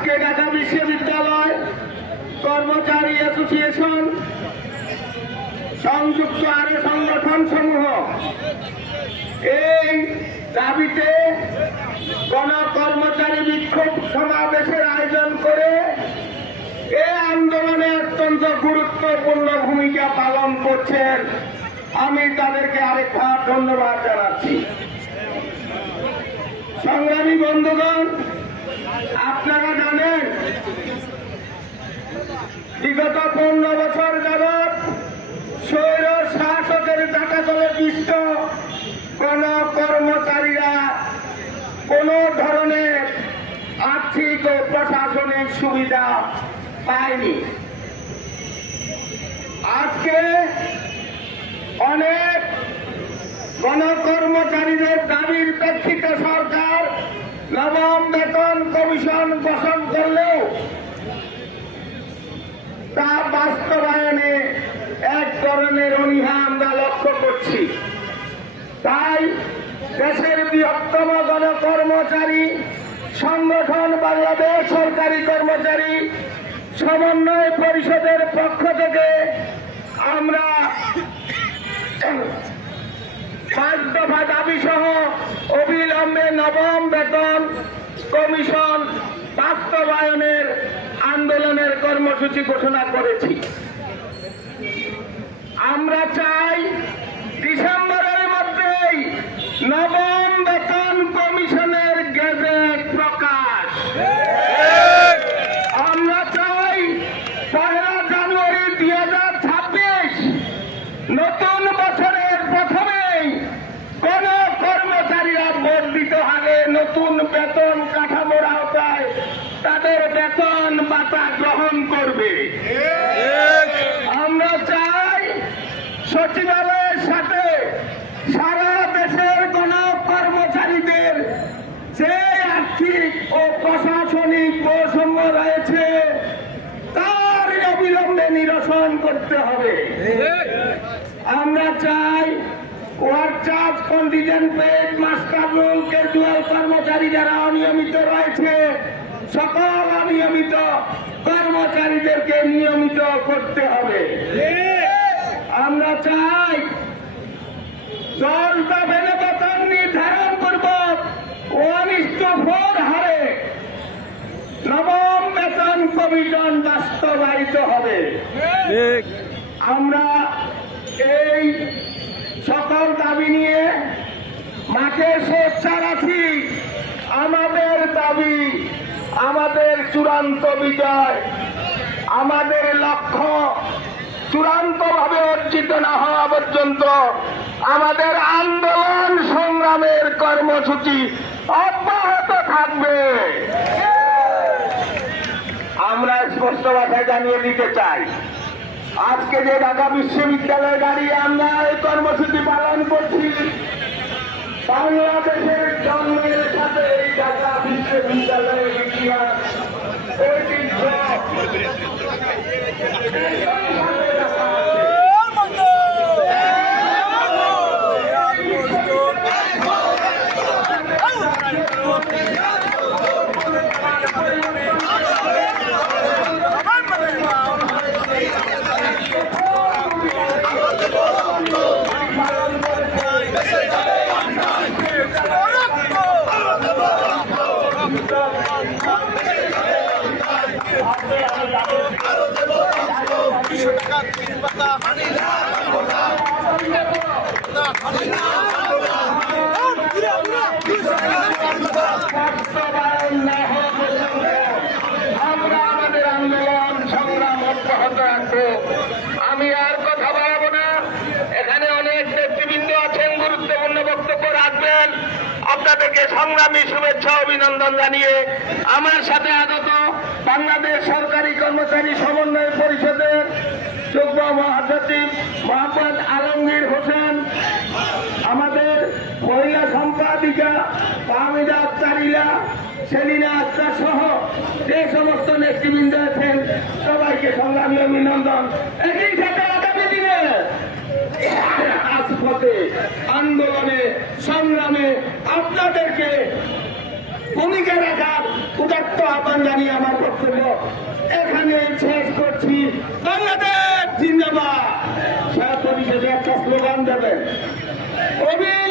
আজকে ঢাকা বিশ্ববিদ্যালয় কর্মচারী অ্যাসোসিয়েশন, সংযুক্ত আরও সংগঠন সমূহ এই দাবিতে গণ কর্মচারী বিক্ষোভ সমাবেশের আয়োজন করে এ আন্দোলনে অত্যন্ত গুরুত্বপূর্ণ ভূমিকা পালন করছেন। আমি তাদেরকে আরেকবার ধন্যবাদ জানাচ্ছি। সংগ্রামী বন্ধুগণ তলে কোন কর্মচারীরা কোন ধরনের আর্থিক ও প্রশাসনিক সুবিধা পায়নি। আজকে অনেক গণকর্মচারীদের দাবির প্রেক্ষিতে সরকার নবম বেতন কমিশন গঠন করলেও তা বাস্তবায়নে এক ধরনের অনীহা আমরা লক্ষ্য করছি। দেশের বৃহত্তম গণকর্মচারী সংগঠন বাংলাদেশ সরকারি কর্মচারী, সমন্বয় পরিষদের পক্ষ থেকে আমরা পাঁচ দফা দাবি সহ অবিলম্বে নবম বেতন কমিশন বাস্তবায়নের আন্দোলনের কর্মসূচি ঘোষণা করেছি। আমরা চাই ডিসেম্বরের মধ্যেই নবম বেতন কমিশনের গেজেট প্রকাশ আমরা চাই পয়লা জানুয়ারি দুই হাজার ছাব্বিশ নতুন বছরের প্রথমেই কোন কর্মচারীরা বর্ধিত হারে নতুন বেতন কাঠামোর আওতায় তাদের বেতন বাতা গ্রহণ করবে। আমরা চাই সচিবালয়ের সাথে সারা দেশের কোন কর্মচারীদের যে আর্থিক ও প্রশাসনিক বৈষম্য রয়েছে তার নিরসন করতে হবে। আমরা চাই কর্মচারী যারা অনিয়মিত রয়েছে, সকল অনিয়মিত কর্মচারীদেরকে নিয়মিত করতে হবে। আমরা চাই দল বা বেতন নির্ধারণ করব ওয়ান ইস্ট ফোর হারে নবম কমিশন বাস্তবায়িত হবে। আমরা এই সকল দাবি নিয়ে মাঠে সোচ্চার আছি। আমাদের দাবি আমাদের চূড়ান্ত বিজয় আমাদের লক্ষ্য চূড়ান্ত ভাবে অর্জিত না হওয়া পর্যন্ত আমাদের আন্দোলন সংগ্রামের কর্মসূচি অব্যাহত থাকবে। ভাষায় জানিয়ে দিতে চাই। আজকে যে ঢাকা বিশ্ববিদ্যালয়ে দাঁড়িয়ে আমরা এই কর্মসূচি পালন করছি, বাংলাদেশের জন্মের সাথে এই ঢাকা বিশ্ববিদ্যালয়ের ইতিহাস, ঐতিহ্য আন্দোলন সংগ্রাম আমি আর কথা না। এখানে অনেক আছেন আপনাদেরকে সংগ্রামী শুভেচ্ছা, অভিনন্দন জানিয়ে আমার সাথে আগত বাংলাদেশ সরকারি কর্মচারী সমন্বয় পরিষদের যুগ্ম মহাসচিব মোহাম্মদ আলমগীর হোসেন, আমাদের মহিলা সম্পাদিকা ফাহমিদা আক্তারিলা সেলিনা আক্তার সহ যে সমস্ত নেতৃবৃন্দ আছেন, সবাইকে সংগ্রামী অভিনন্দন। একই সাথে আগামী দিনে আন্দোলনে, সংগ্রামে আপনাদেরকে ভূমিকা রাখার উদাত্ত আহ্বান জানিয়ে আমার বক্তব্য এখানে শেষ করছি। বাংলাদেশ জিন্দাবাদ। সারা একটা স্লোগান দেবেন। অভিযোগ